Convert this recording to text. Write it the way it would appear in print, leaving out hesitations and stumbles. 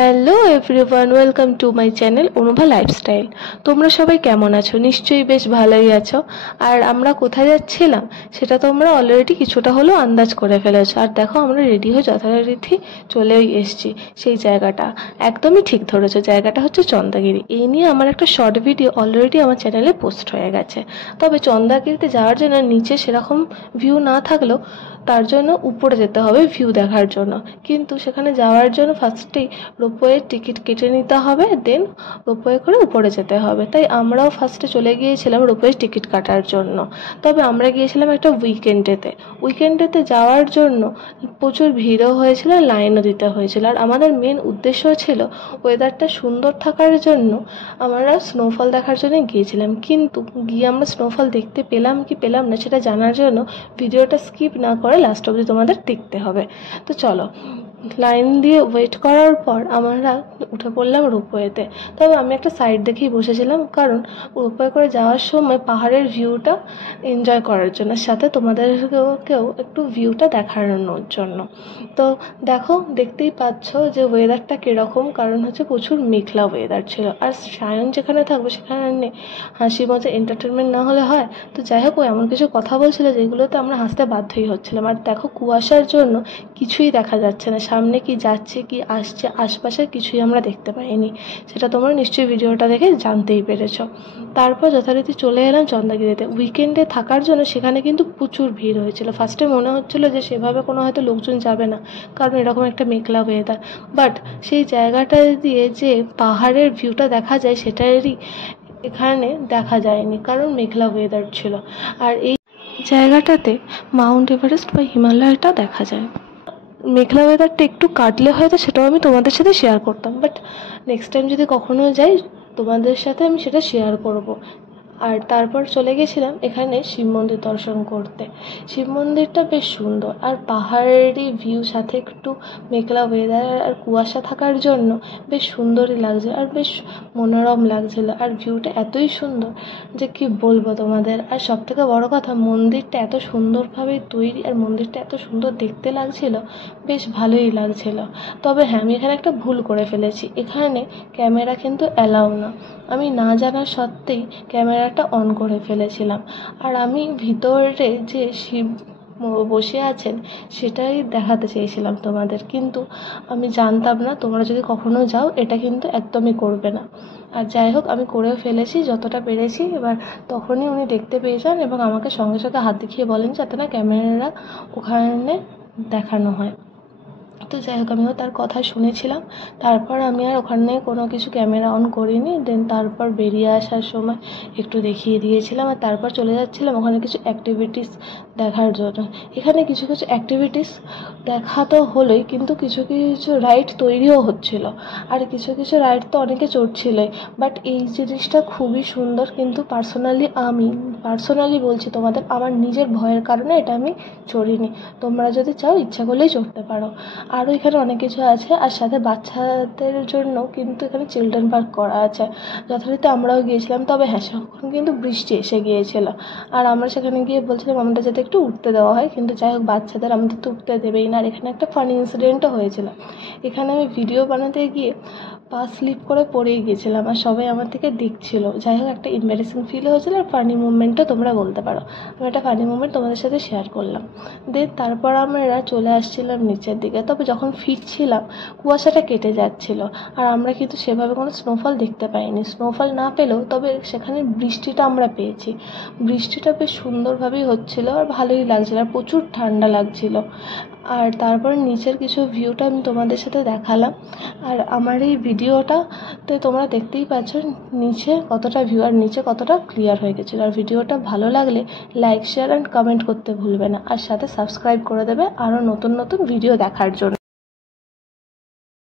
Hello everyone, welcome to my channel Anubha lifestyle. তোমরা সবাই কেমন আছো? নিশ্চয়ই বেশ ভালোই আছো। আর আমরা কোথায় যাচ্ছিলাম সেটা তোমরা অলরেডি কিছুটা হলেও আন্দাজ করে ফেলেছো। আর দেখো, আমরা রেডি হয়ে যথারীতি চলেই এসেছি সেই জায়গাটা। একদমই ঠিক ধরেছো, জায়গাটা হচ্ছে চন্দ্রগিরি। এই নিয়ে আমার একটা শর্ট ভিডিও অলরেডি আমার চ্যানেলে পোস্ট হয়ে গেছে। তবে চন্দ্রগিরিতে যাওয়ার জন্য নিচে সেরকম ভিউ না থাকলেও তার জন্য উপরে যেতে হবে ভিউ দেখার জন্য। কিন্তু সেখানে যাওয়ার জন্য ফার্স্টেই রোপওয়ের টিকিট কেটে নিতে হবে, দেন রোপওয়ে করে উপরে যেতে হবে। তাই আমরাও ফার্স্টে চলে গিয়েছিলাম রোপওয়ের টিকিট কাটার জন্য। তবে আমরা গিয়েছিলাম একটা উইকেন্ডেতে যাওয়ার জন্য প্রচুর ভিড়ও হয়েছিল, লাইনও দিতে হয়েছিল। আর আমাদের মেন উদ্দেশ্য ছিল ওয়েদারটা সুন্দর থাকার জন্য আমরা স্নোফল দেখার জন্য গিয়েছিলাম। কিন্তু গিয়ে আমরা স্নোফল দেখতে পেলাম কি পেলাম না সেটা জানার জন্য ভিডিওটা স্কিপ না করে লাস্ট অবধি তোমাদের দেখতে হবে। তো চলো, লাইন দিয়ে ওয়েট করার পর আমরা উঠে পড়লাম রোপওয়েতে। তবে আমি একটা সাইড দেখেই বসেছিলাম, কারণ রোপওয়ে করে যাওয়ার সময় পাহাড়ের ভিউটা এনজয় করার জন্য, সাথে তোমাদেরকেও একটু ভিউটা দেখানোর জন্য। তো দেখো, দেখতেই পাচ্ছ যে ওয়েদারটা কীরকম, কারণ হচ্ছে প্রচুর মেঘলা ওয়েদার ছিল। আর সায়ন যেখানে থাকবে সেখানে হাসি মজা এন্টারটেনমেন্ট না হলে হয়। তো যাই হোক, ও এমন কিছু কথা বলছিল যেগুলোতে আমরা হাসতে বাধ্যই হচ্ছিলাম। আর দেখো, কুয়াশার জন্য কিছুই দেখা যাচ্ছে না, সামনে কি যাচ্ছে কি আসছে আশপাশে কিছুই আমরা দেখতে পাইনি। সেটা তোমরা নিশ্চয়ই ভিডিওটা দেখে জানতেই পেরেছো। তারপর যথারীতি চলে এলাম চন্দ্রগিরিতে। উইকেন্ডে থাকার জন্য সেখানে কিন্তু প্রচুর ভিড় হয়েছিল। ফার্স্টে মনে হচ্ছিল যে সেভাবে কোনো হয়তো লোকজন যাবে না, কারণ এরকম একটা মেঘলা ওয়েদার। বাট সেই জায়গাটা দিয়ে যে পাহাড়ের ভিউটা দেখা যায় সেটারই এখানে দেখা যায়নি, কারণ মেঘলা ওয়েদার ছিল। আর এই জায়গাটাতে মাউন্ট এভারেস্ট বা হিমালয়টা দেখা যায়। মেঘলা ওয়েদারটা একটু কাটলে হয়তো সেটাও আমি তোমাদের সাথে শেয়ার করতাম, বাট নেক্সট টাইম যদি কখনো যাই তোমাদের সাথে আমি সেটা শেয়ার করব। আর তারপর চলে গেছিলাম এখানে শিব মন্দির দর্শন করতে। শিব মন্দিরটা বেশ সুন্দর, আর পাহাড়েরই ভিউ, সাথে একটু মেঘলা ওয়েদার আর কুয়াশা থাকার জন্য বেশ সুন্দরই লাগছে আর বেশ মনোরম লাগছিল। আর ভিউটা এতই সুন্দর যে কি বলবো তোমাদের। আর সবথেকে বড় কথা, মন্দিরটা এত সুন্দরভাবে তৈরি আর মন্দিরটা এত সুন্দর দেখতে লাগছিল, বেশ ভালোই লাগছিল। তবে হ্যাঁ, আমি এখানে একটা ভুল করে ফেলেছি। এখানে ক্যামেরা কিন্তু অ্যালাউ না। আমি না জানা সত্ত্বেই ক্যামেরাটা অন করে ফেলেছিলাম। আর আমি ভিতরে যে শিব বসে আছেন সেটাই দেখাতে চেয়েছিলাম তোমাদের, কিন্তু আমি জানতাম না তোমরা যদি কখনো যাও এটা কিন্তু একদমই করবে না। আর যাই হোক, আমি করেও ফেলেছি যতটা পেরেছি। এবার তখনই উনি দেখতে পেয়ে যান এবং আমাকে সঙ্গে সঙ্গে হাত দেখিয়ে বলেন যাতে না ক্যামেরা ওখানে দেখানো হয়। তো যাই হোক, আমিও তার কথা শুনেছিলাম। তারপর আমি আর ওখানে কোনো কিছু ক্যামেরা অন করিনি। দেন তারপর বেরিয়ে আসার সময় একটু দেখিয়ে দিয়েছিলাম। আর তারপর চলে যাচ্ছিলাম ওখানে কিছু অ্যাক্টিভিটিস দেখার জন্য। এখানে কিছু কিছু অ্যাক্টিভিটিস দেখা তো হলোই, কিন্তু কিছু কিছু রাইড তৈরিও হচ্ছিল। আর কিছু কিছু রাইড তো অনেকে চড়ছিলই। বাট এই জিনিসটা খুবই সুন্দর, কিন্তু পার্সোনালি বলছি তোমাদের, আমার নিজের ভয়ের কারণে এটা আমি চড়িনি। তোমরা যদি চাও ইচ্ছা করলেই চড়তে পারো। আরও এখানে অনেক কিছু আছে, আর সাথে বাচ্চাদের জন্য কিন্তু এখানে চিলড্রেন পার্ক করা আছে। যথারীতি আমরাও গিয়েছিলাম। তবে হ্যাঁ, তখন কিন্তু বৃষ্টি এসে গিয়েছিল। আর আমরা সেখানে গিয়ে বলছিলাম আমাদের যাতে একটু উঠতে দেওয়া হয়, কিন্তু যাই হোক, বাচ্চাদের আমাদের তো উঠতে দেবেই না। আর এখানে একটা ফানি ইনসিডেন্টও হয়েছিল। এখানে আমি ভিডিও বানাতে গিয়ে পা স্লিপ করে পড়েই গিয়েছিলাম, আর সবাই আমার থেকে দেখছিল। যাই হোক, একটা এম্বারেসিং ফিল হয়েছিল, আর ফানি মুভমেন্টও তোমরা বলতে পারো। আমি একটা ফানি মুভমেন্ট তোমাদের সাথে শেয়ার করলাম। দেন তারপর আমরা চলে আসছিলাম নিচের দিকে। তবে যখন ফিরছিলাম কুয়াশাটা কেটে যাচ্ছিল, আর আমরা কিন্তু সেভাবে কোনো স্নোফল দেখতে পাইনি। স্নোফল না পেলেও তবে সেখানে বৃষ্টিটা আমরা পেয়েছি। বৃষ্টিটা বেশ সুন্দরভাবেই হচ্ছিল আর ভালোই লাগছিল, আর প্রচুর ঠান্ডা লাগছিল। আর তারপর নিচের কিছু ভিউটা আমি তোমাদের সাথে দেখালাম। আর আমার এই ভিডিওটাতে তোমরা দেখতেই পাচ্ছ নিচে কতটা ভিউ আর নিচে কতটা ক্লিয়ার হয়ে গেছিলো। আর ভিডিওটা ভালো লাগলে লাইক, শেয়ার অ্যান্ড কমেন্ট করতে ভুলবে না। আর সাথে সাবস্ক্রাইব করে দেবে আরও নতুন নতুন ভিডিও দেখার জন্য।